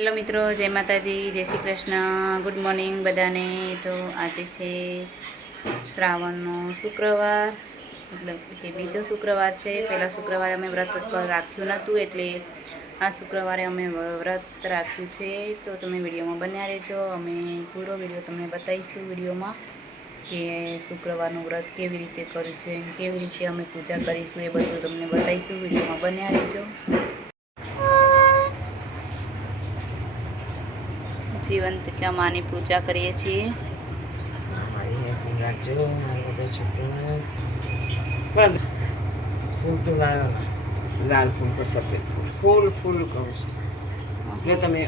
Hello મિત્રો, જય માતાજી, જય શ્રી કૃષ્ણ, ગુડ મોર્નિંગ બધાને। તો આજે છે શ્રાવણનો શુક્રવાર, મતલબ કે બીજો શુક્રવાર છે। પહેલા શુક્રવારે અમે વ્રત રાખ્યું નહોતું, એટલે આ શુક્રવારે અમે વ્રત રાખ્યું છે। તો તમે વિડીયોમાં બન્યા રહેજો, અમે પૂરો વિડીયો તમને બતાવીશું વિડીયોમાં કે શુક્રવારનું વ્રત કેવી રીતે કર્યું છે, કેવી રીતે અમે પૂજા કરીશું, એ બધું તમને બતાવીશું। વિડીયોમાં બન્યા રહેજો। જીવંતિકા માની પૂજા કરીએ છીએ। लाल फूल को सफेद फूल फूल फूल कहूँ એટલે તમે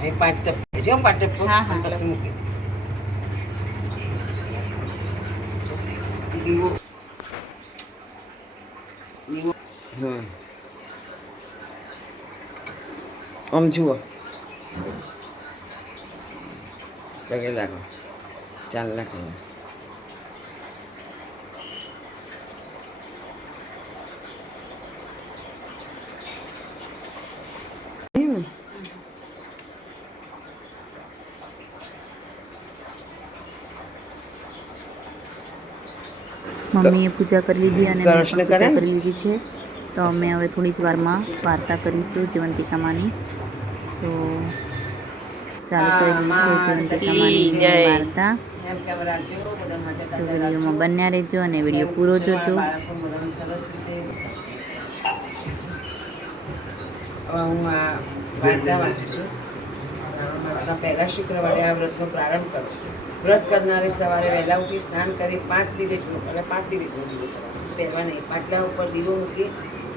અહીં પાંચ ટપ જો પાંચ ટપ પછી મૂકી દીવો દીવો આમ જુઓ પગે લાગો ચાલ લાગો મમ્મીએ પૂજા કરી લીધી અને મેં પણ પૂજા કરી લીધી છે। તો અમે હવે થોડી જ વારમાં વાર્તા કરીશું જીવંતિકા માની। તો ચાલુ કરી દીધી છે જીવંતિકા માની વાર્તા। તો વિડીયોમાં બન્યા રહેજો અને વિડીયો પૂરો જોજો। હું આ વાર્તા વાંચું છું। શ્રાવણ માસના પહેલા શુક્રવારે આ વ્રતનો પ્રારંભ કરો। વ્રત કરનારે સવારે વહેલા ઉઠી સ્નાન કરી 5 દિવેટનું દીવો પહેરવા નહીં, પાટલા ઉપર દીવો મૂકી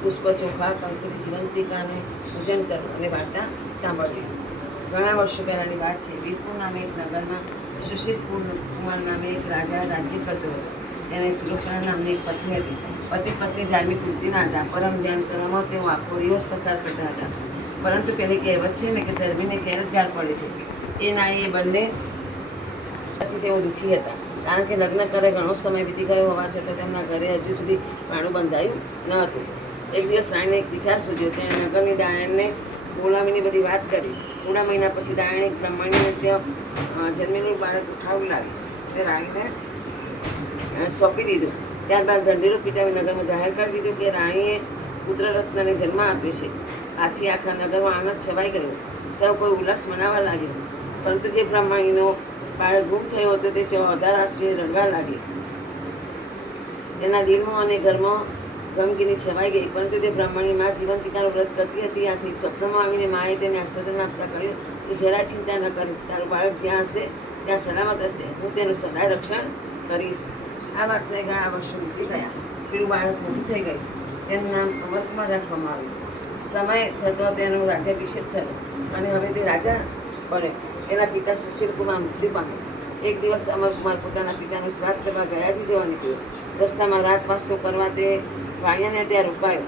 પુષ્પ ચોખા કંકુથી જીવંતિકાને પૂજન કરવું અને વાર્તા સાંભળવી। ઘણા વર્ષો પહેલાંની વાત છે। વીરપુર નામે એક નગરમાં સુશીત કુમાર નામે એક રાજા રાજ્ય કરતો હતો। તેને સુલોચના નામની એક પત્ની હતી। પતિ પત્ની ધાર્મિક વૃત્તિના હતા। પરમ ધ્યાન કરવામાં તેઓ આખો દિવસ પસાર કરતા હતા। પરંતુ પેલી કહેવત છે ને કે ધર્મીને ક્યારે જ ગાળ પડે છે, એ ના એ બંને પછી તેઓ દુઃખી હતા, કારણ કે લગ્ન કરે ઘણો સમય વીતી ગયો હોવા છતાં તેમના ઘરે હજુ સુધી ભાણું બંધાયું ન હતું। એક દિવસ રાણીને એક વિચાર સૂઝ્યો। તેણે નગરની દાયણને બોલાવીને બધી વાત કરી। થોડા મહિના પછી દાયણે એક બ્રાહ્મણીને ત્યાં જન્મેલું બાળક ઉઠાવી લાવી તે રાણીને સોંપી દીધું। ત્યારબાદ ઢંઢેરો પીટાવી નગરમાં જાહેર કરી દીધું કે રાણીએ પુત્રરત્નને જન્મ આપ્યો છે। આથી આખા નગરમાં આનંદ છવાઈ ગયો। સૌ કોઈ ઉલ્લાસ મનાવવા લાગ્યો। પરંતુ જે બ્રાહ્મણીનો બાળક ગુમ થયો હતો તે 14 આંસુએ રડવા લાગી। તેના દિલમાં અને ઘરમાં ગમગીની છવાઈ ગઈ। પરંતુ તે બ્રાહ્મણી મા જીવંતિકાનું વ્રત કરતી હતી। આથી સ્વપ્નમાં આવીને માએ તેને આશીર્વાદ આપતા કહ્યું, તું જરા ચિંતા ન કરીશ, તારું બાળક જ્યાં હશે ત્યાં સલામત હશે, હું તેનું સદા રક્ષણ કરીશ। આ વાતને ઘણા વર્ષો વીતી ગયા। પેલું બાળક મોટું થઈ ગયું। તેનું નામ અમરકુમાર રાખવામાં આવ્યું। સમય થતો તેનું રાજ્યાભિષેક થયો અને હવે તે રાજા બન્યો। એના પિતા સુશીલ કુમાર મૃત્યુ પામ્યો। એક દિવસ અમરકુમાર પોતાના પિતાનું શ્રાદ્ધ કરવા ગયાજી જવા નીકળ્યો। રસ્તામાં રાતવાસો કરવા તે વાણિયાને ત્યાં રોકાયો।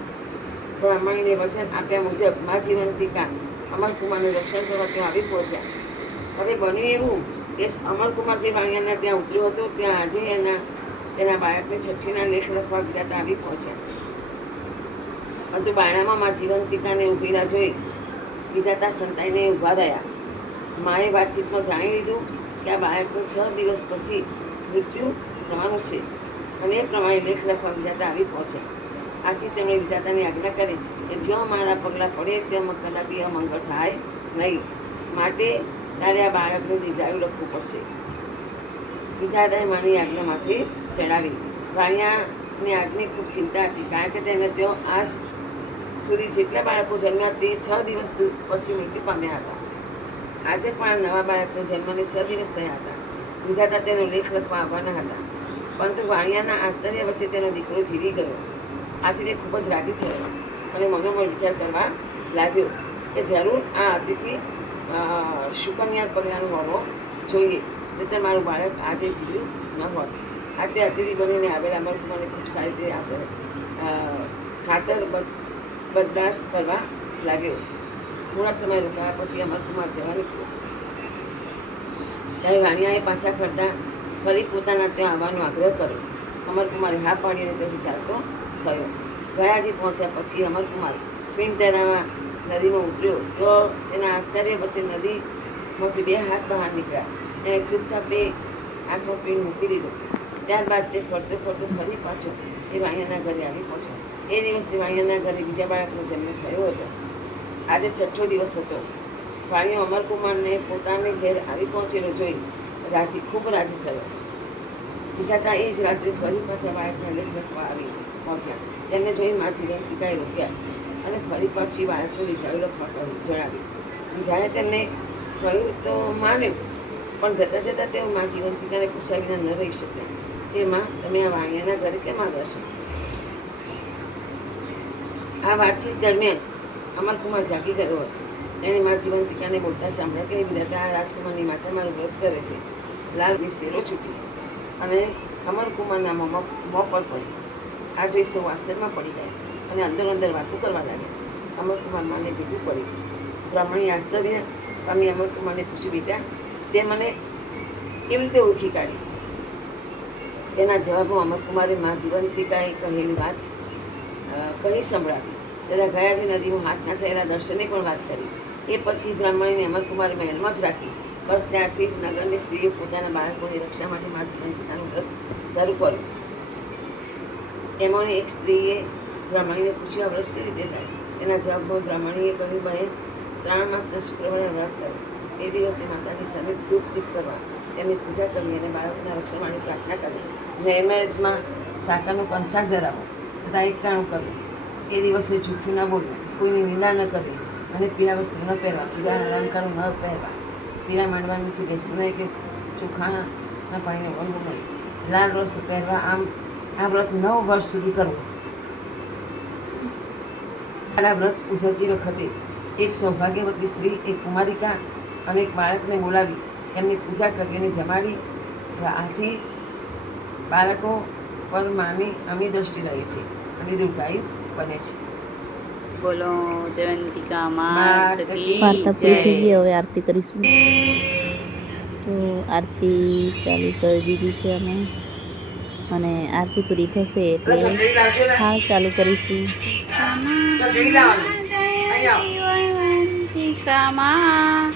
બ્રાહ્મણીને વચન આપ્યા મુજબ મા જીવંતિકા અમરકુમારનું રક્ષણ કરવા ત્યાં આવી પહોંચ્યા। હવે બન્યું એવું કે અમરકુમાર જે વાણિયાને ત્યાં ઉતર્યો હતો ત્યાં આજે એના બાળકને છઠ્ઠીના લેખ લખવા વિધાતા આવી પહોંચ્યા। પરંતુ બારણામાં મા જીવંતિકાને ઊભેલા જોઈ વિધાતા સંતાઈને ઊભા રહ્યા। માએ વાતચીતમાં જાણી લીધું કે આ બાળકનું 6 દિવસ પછી મૃત્યુ થવાનું છે અને એ પ્રમાણે લેખ લખવા વિધાતા આવી પહોંચ્યા। આથી તેમણે વિધાતાની આજ્ઞા કરી કે જ્યાં મારા પગલાં પડે ત્યાં કદાપી અમંગળ થાય નહીં, માટે તારે આ બાળકનું દીર્ઘાયુ લખવું પડશે। વિધાતાએ માની આજ્ઞામાંથી ચડાવી। વાણિયાની આજ્ઞાની ખૂબ ચિંતા હતી, કારણ કે તેને તેઓ આજ સુધી જેટલા બાળકો જન્મ્યા તે 6 દિવસ પછી મૃત્યુ પામ્યા હતા। આજે પણ નવા બાળકનો જન્મને 6 દિવસ થયા હતા। વિધાતા તેનો લેખ લખવા આવવાના હતા, પરંતુ વાણિયાના આશ્ચર્ય વચ્ચે તેનો દીકરો જીવી ગયો। આથી તે ખૂબ જ રાજી થયો અને મનોમન વિચાર કરવા લાગ્યો કે જરૂર આ અતિથિ શુકન્યા પગલાંનો હોવો જોઈએ, એટલે મારું બાળક આજે જીવ્યું ન હોત। આ તે અતિથિ બનીને આવેલા અમરકુમારને ખૂબ સારી રીતે આપણે ખાતર બદલાશ કરવા લાગ્યો। થોડા સમય રોકાયા પછી અમરકુમાર જવા નીકળ્યો। ત્યારે વાણિયાએ પાછા ફરતા ફરી પોતાના ત્યાં આવવાનો આગ્રહ કર્યો. અમરકુમારે હા પાડીને ત્યાંથી ચાલતો થયો. ગયાજી પહોંચ્યા પછી અમરકુમાર પિંડતરામાં નદીમાં ઉતર્યો. તો તેના આશ્ચર્ય વચ્ચે નદીમાંથી 2 હાથ બહાર નીકળ્યા. એણે ચૂપચાપ 2 હાથમાં પિંડ મૂકી દીધો. ત્યારબાદ તે ફરતો ફરતો ફરી પાછો એ વાણિયાના ઘરે આવી પહોંચ્યો. એ દિવસે વાણિયાના ઘરે બીજા બાળકનો જન્મ થયો હતો. આજે 6ઠ્ઠો દિવસ હતો. વાણિયો અમરકુમારને પોતાને ઘેર આવી પહોંચેલો જોઈ ખૂબ રાજી થયો. દીધાતા એ જ રાત્રે ફરી પાછા બાળકને લેખ લખવા આવી પહોંચ્યા. તેમને જોઈ મા જીવંતિકાએ રોક્યા અને ફરી પાછી બાળકનું લીધાયું લખવા જણાવ્યું. દીધાએ તેમને કહ્યું તો માન્યું, પણ જતાં જતાં તેઓ મા જીવંતિકાને પૂછ્યા વિના ન રહી શક્યા કે માં, તમે આ વાણિયાના ઘરે કેમ આવ્યા છો? આ વાતચીત દરમિયાન અમરકુમાર જાગી ગયો હતો. તેણે મા જીવંતિકાને બોલતા સાંભળ્યા કે વિધાતા આ રાજકુમારની માતા મારું વ્રત કરે છે. લાલની શેરો છૂટી અને અમરકુમારના મોં પર પડી. આ જોઈ સૌ આશ્ચર્યમાં પડી ગયા અને અંદર અંદર વાતો કરવા લાગ્યા. અમરકુમાર માને ભેટું પડ્યું. બ્રાહ્મણી આશ્ચર્ય પામી અમરકુમારને પૂછ્યું, બેટા, તે મને કેવી રીતે ઓળખી કાઢી? તેના જવાબમાં અમરકુમારે મા જીવંતિકાએ કહેલી વાત કહી સંભળાવી. તથા ગયાજી નદીમાં હાથના થયેલા દર્શને પણ વાત કરી. એ પછી બ્રાહ્મણીને અમરકુમારે મહેલમાં જ રાખી. બસ ત્યારથી જ નગરની સ્ત્રીઓ પોતાના બાળકોની રક્ષા માટે મા જીવંતિકાનું વ્રત શરૂ કર્યું. એમાંની એક સ્ત્રીએ બ્રાહ્મણીને પૂછ્યું, આ વ્રત શી રીતે થાય? તેના જવાબમાં બ્રાહ્મણીએ કહ્યું, બહેન, શ્રાવણ માસના શુક્રવારે વ્રત કરો. એ દિવસે માતાજી સમિત ધૂપ દીપ કરવા, તેમની પૂજા કરવી અને બાળકોના રક્ષણ માટે પ્રાર્થના કરવી. નૈવેદ્યમાં શાકાનું પંચાંગ ધરાવો તથા એકટાણું કરવું. એ દિવસે જૂઠું ન બોલવું, કોઈની નિંદા ન કરવી અને પીળા વસ્ત્રો ન પહેરવા, પીળા અલંકારો ન પહેરવા, પીળા માંડવા નીચે બેસવું નહીં કે ચોખાના પાણીને વળવું નહીં, લાલ વસ્ત્ર પહેરવા. આ વ્રત 9 વર્ષ સુધી કરવું. આ વ્રત ઉજવતી વખતે એક સૌભાગ્યવતી સ્ત્રી, એક કુમારિકા અને એક બાળકને બોલાવી એમની પૂજા કરી અને જમાડી. આથી બાળકો પર માની અમી દ્રષ્ટિ રહે છે અને દીર્ઘાયુ બને છે. બોલો જયંતિકા માત કી વાર્તા પૂરી થઈ જય. ગઈ. હવે આરતી કરીશું. તો આરતી ચાલુ કરી દીધી છે અમે, અને આરતી પૂરી થશે એટલે થાળ ચાલુ કરીશું. જયંતિકા માં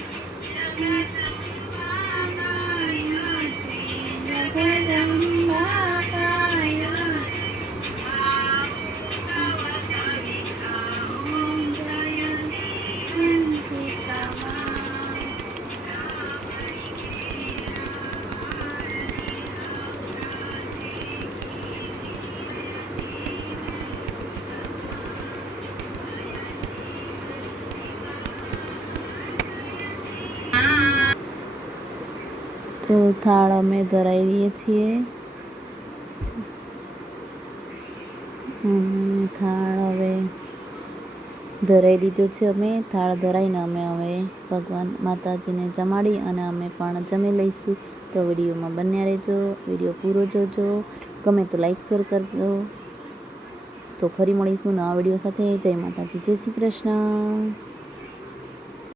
તો થાળ અમે ધરાવી દઈએ છીએ. થાળ હવે ધરાવી દીધો છે. અમે થાળ ધરાવીને અમે હવે ભગવાન માતાજીને જમાડી અને અમે પણ જમી લઈશું. તો વિડીયોમાં બન્યા રહેજો, વિડીયો પૂરો જોજો, ગમે તો લાઈક શેર કરજો. તો ફરી મળીશું નવા વિડીયો સાથે. જય માતાજી, જય શ્રી કૃષ્ણ.